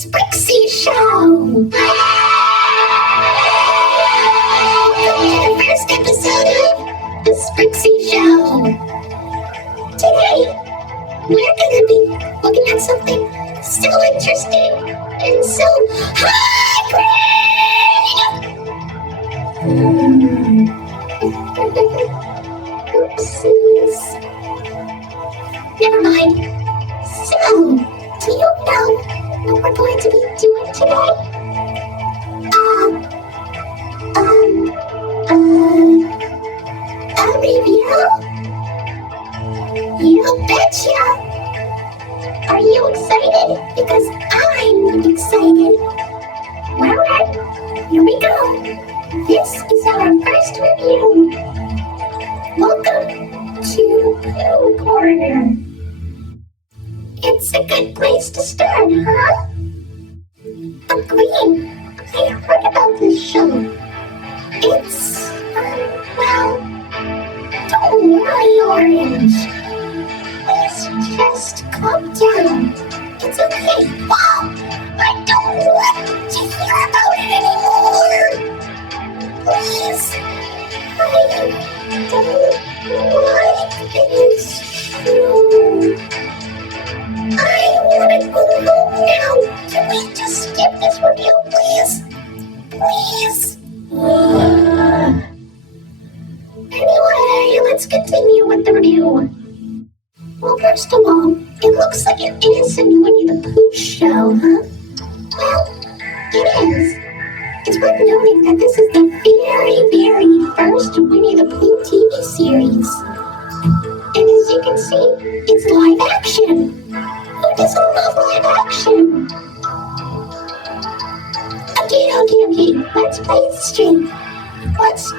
Sprixie Show! Welcome to the first episode of the Sprixie Show. Today, we're gonna be looking at something so interesting and so high-grade! Oopsies. Never mind. So, do you know what we're going to be doing today? A review? You betcha! Are you excited? Because I'm excited. Alright, here we go. This is our first review. Welcome to Pooh Corner. It's a good place to start, huh? Agree. I heard about this show. It's, well, don't worry, Orange. Please just calm down. It's okay. Wow, I don't want to hear about it anymore. Please. I don't like this show. I want to go home now. Can we just skip this review, please? Please. Anyway, let's continue with the review. Well, first of all, it looks like an innocent Winnie the Pooh show, huh? Well, it is. It's worth noting that this is the very first Winnie the Pooh TV series. And as you can see, it's live action. Who doesn't love live action? Okay, let's play it straight. Let's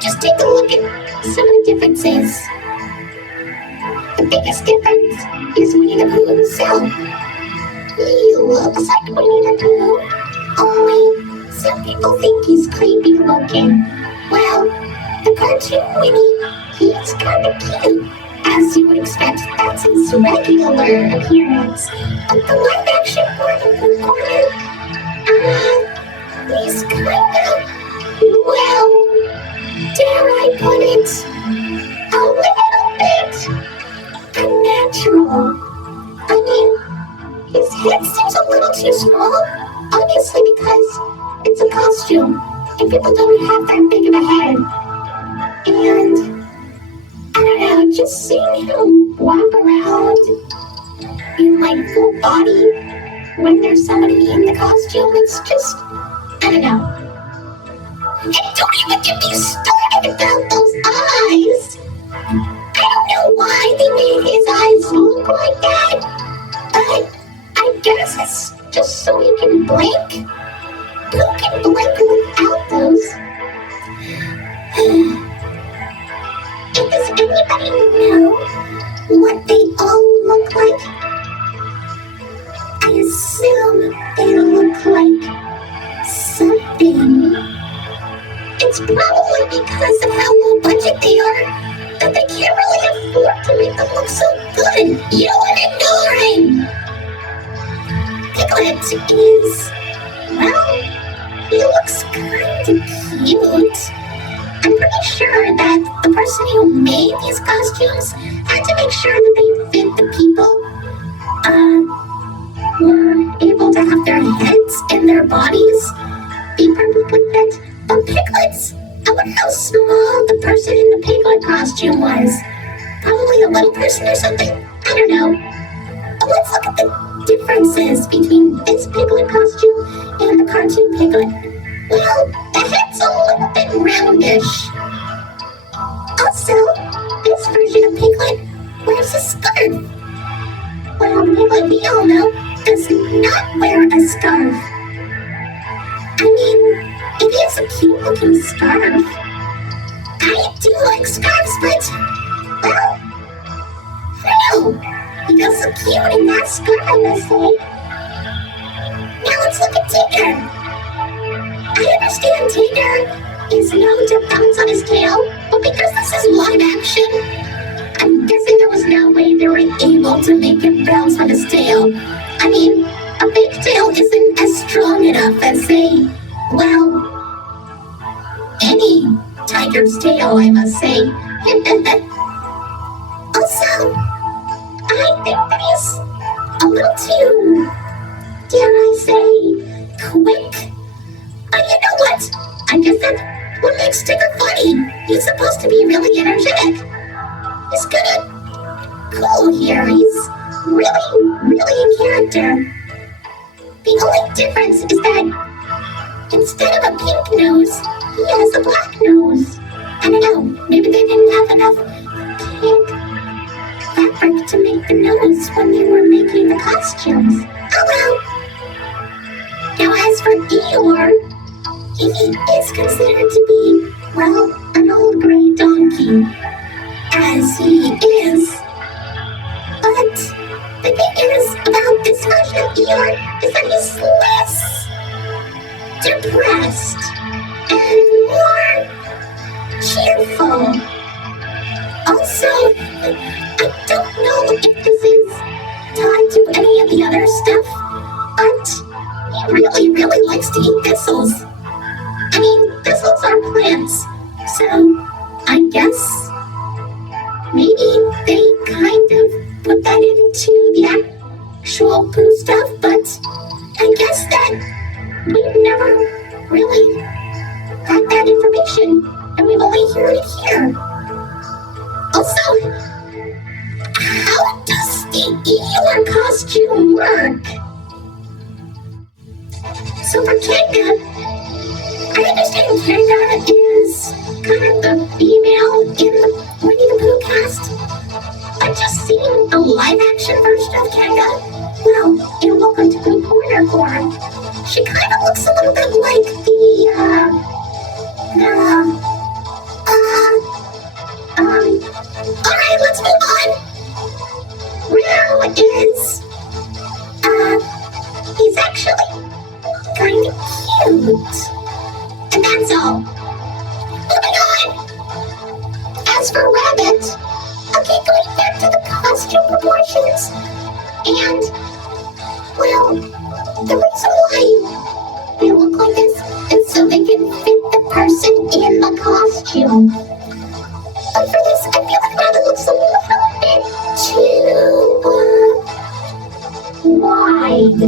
just take a look at some of the differences. The biggest difference is Winnie the Pooh himself. He looks like Winnie the Pooh, only some people think he's creepy looking. Well, the cartoon Winnie, he's kinda cute. As you would expect, that's his regular appearance. But the live action part of the corner, he's kinda, well, dare I put it, a little bit unnatural. I mean, his head seems a little too small, obviously because it's a costume, and people don't have that big of a head. And I don't know, just seeing him walk around in like full body when there's somebody in the costume, it's just, I don't know. And don't even get me started about those eyes. I don't know why they made his eyes look like that, but I guess it's just so he can blink. Who can blink without those? And does anybody know what they all look like? I assume they look like something. It's probably because of how low budget they are that they can't really afford to make them look so good. You know what I'm doing? Piglet is, well, he looks kinda cute. I'm pretty sure that the person who made these costumes had to make sure that they fit the people, were able to have their heads and their bodies be perfectly fit. But Piglets, I wonder how small the person in the Piglet costume was. Probably a little person or something. I don't know. But let's look at the differences between this Piglet costume and the cartoon Piglet. Well, the head's a little bit roundish. Also, this version of Piglet wears a scarf. Well, Piglet, we all know, does not wear a scarf. I mean, it is a cute looking scarf. I do like scarves, but, well, I don't know. He does look cute in that scarf, I must say. Now let's look at Tigger. I understand Tigger is known to bounce on his tail, but because this is live action, I'm guessing there was no way they were able to make him bounce on his tail. I mean, a fake tail isn't strong enough and say, well, any tiger's tail, I must say. Also, I think that he's a little too, dare I say, quick. But you know what? I guess that's what makes Sticker funny. He's supposed to be really energetic. He's good at cool here. He's really in character. The only difference is that instead of a pink nose, he has a black nose. I don't know, maybe they didn't have enough pink fabric to make the nose when they were making the costumes. Oh well. Now as for Eeyore, he is considered to be, well, an old gray donkey. As he is. But the thing is about this version of Eeyore is that he's less depressed and more cheerful. Also, I don't know if this is tied to any of the other stuff, but he really likes to eat thistles. I mean, thistles are plants, so I guess maybe they kind of put that into the actual Pooh stuff, but I guess that we've never really had that information, and we've only heard it here. Also, how does the Eeyore costume work? So for Kanga, I understand Kanga is kind of the female in the Winnie the Pooh cast. I've just seen the live-action version of Kanga, well, in Welcome to Pooh Corner form. She kind of looks a little bit like alright, let's move on. Rio is, he's actually kind of cute. And that's all. Moving on. As for Rabbit, okay, going back to the costume proportions, and, well, the reason why they look like this is so they can fit the person in the costume. But for this, I feel like Rabbit looks a little bit too wide.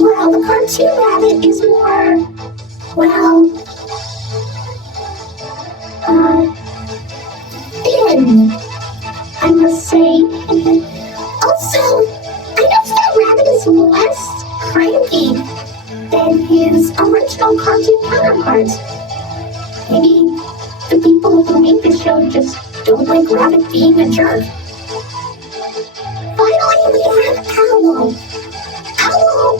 Well, the cartoon Rabbit is more, well, thin, I must say. Also, I noticed that Rabbit is less cranky than his original cartoon counterpart. Maybe the people who make the show just don't like Rabbit being a jerk. Finally, we have Owl. Owl,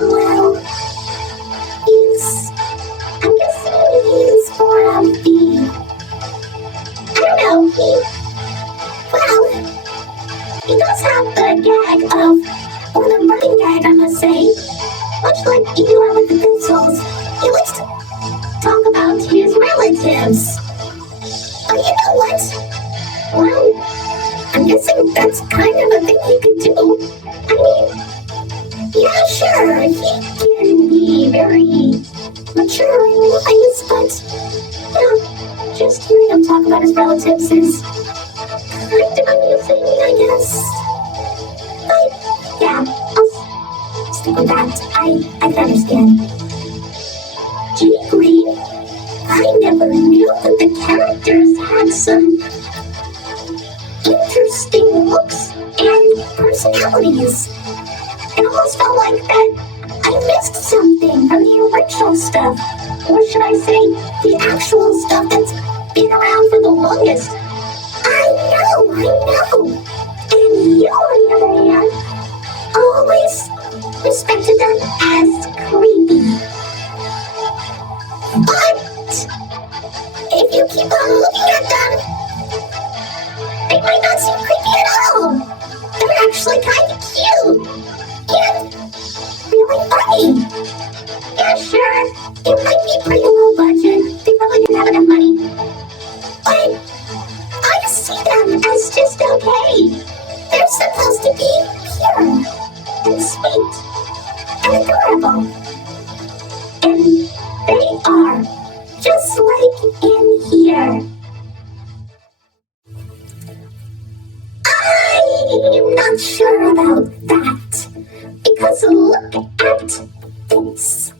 well, I'm guessing he's more of the, I don't know, he does have the gag of, or the running gag, I must say, much like Eeyore with the thistles. He likes to talk about his relatives. But you know what? Well, I'm guessing that's kind of a thing he could do. I mean, yeah, sure, he can be very mature and wise, but, yeah, just hearing him talk about his relatives is kind of amusing, I guess. But, yeah, I'll stick with that. I can understand. G Green, I never knew that the characters had some interesting looks and personalities. It almost felt like that I missed something from the original stuff. Or should I say, the actual stuff that's been around for the longest. I know. And you, on the other hand, always respected them as creepy. But if you keep on looking at them, they might not seem creepy at all. They're actually kind of cute and really funny. Yeah, sure, it might be pretty low budget. They probably didn't have enough money. But I see them as just okay. They're supposed to be pure and sweet. and adorable. And they are, just like in here. I'm not sure about that, because look at this.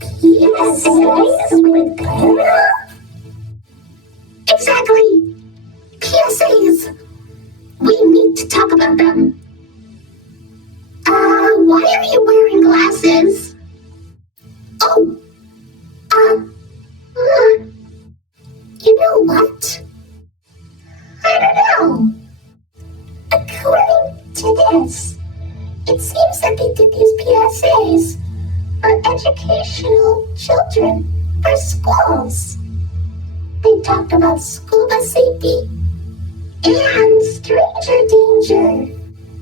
PSAs with Pooh? Exactly. PSAs. We need to talk about them. Why are you wearing glasses? Oh, you know what? I don't know. According to this, it seems that they did these PSAs for educational children for schools. They talked about scuba safety and stranger danger.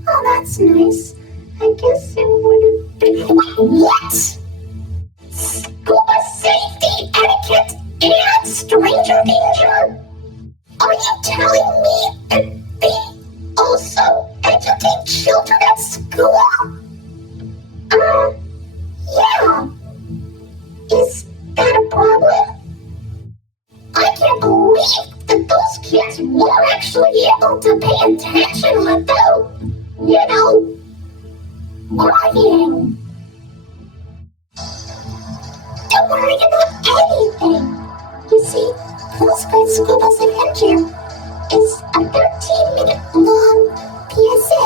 Oh, that's nice. I guess it would have been... What? Scuba safety, etiquette, and stranger danger? Are you telling me that they also educate children at school? Yeah. Is that a problem? I can't believe that those kids were actually able to pay attention without, worrying. Don't worry about anything. You see, Pooh's Great Scuba Adventure is a 13-minute long PSA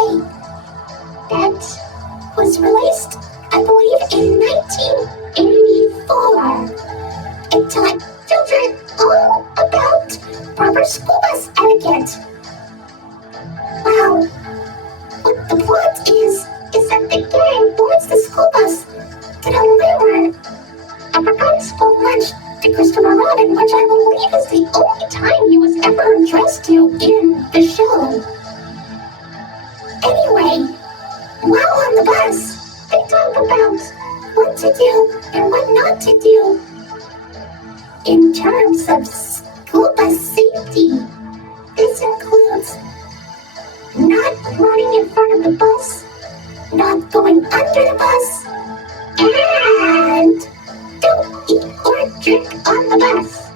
that was released, I believe, in 1984. It taught children all about proper scuba etiquette. Well, what the plot is that the gang boards the school bus to deliver a prepared school lunch to Christopher Robin, which I believe is the only time he was ever addressed to in the show. Anyway, while on the bus, they talk about what to do and what not to do in terms of school bus safety. This includes not running in front of the bus, not going under the bus, and don't eat or drink on the bus.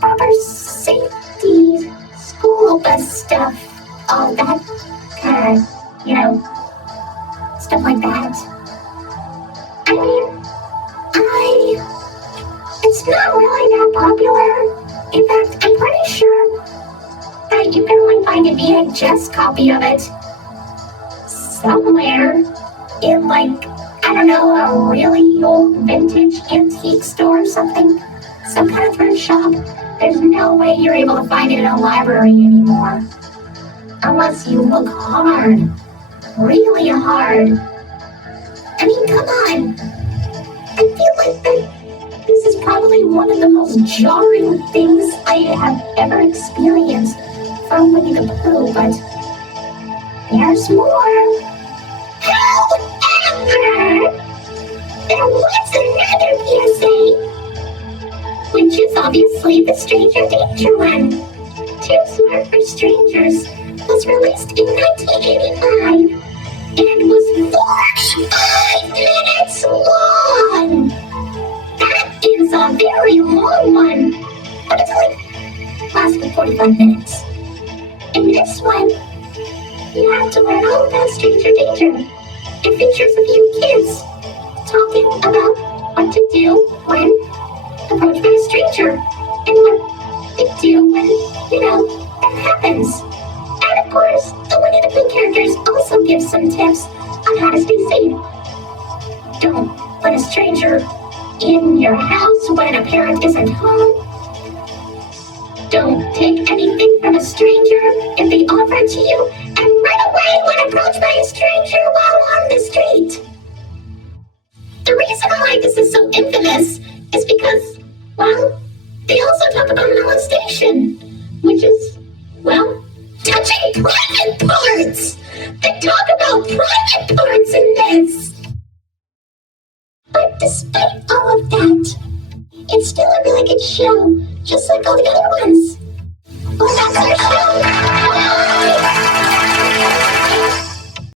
Proper safety, school bus stuff, all that kind of, stuff like that. I mean, it's not really that popular. In fact, I'm pretty sure that you can only find a VHS copy of it somewhere in, I don't know, a really old vintage antique store or something. Some kind of thrift shop. There's no way you're able to find it in a library anymore. Unless you look hard. Really hard. I mean, come on. I feel like this is probably one of the most jarring things I have ever experienced from Winnie the Pooh, but there's more. However, there was another PSA, which is obviously the Stranger Danger one. Too Smart for Strangers was released in 1985 and was 45 minutes long. That is a very long one, but it's only lasted 45 minutes. In this one, you have to learn all about stranger danger. It features a few kids talking about what to do when approached by a stranger and what they do when, that happens. And of course, the Winnie the Pooh characters also give some tips on how to stay safe. Don't let a stranger in your house when a parent isn't home. Don't take anything from a stranger if they offer it to you, and run away when approached by a stranger while on the street. The reason why this is so infamous is because, they also talk about molestation, which is, touching private parts. They talk about private parts in this. But despite all of that, it's still a really good show, just like all the other ones. Well, that's our show.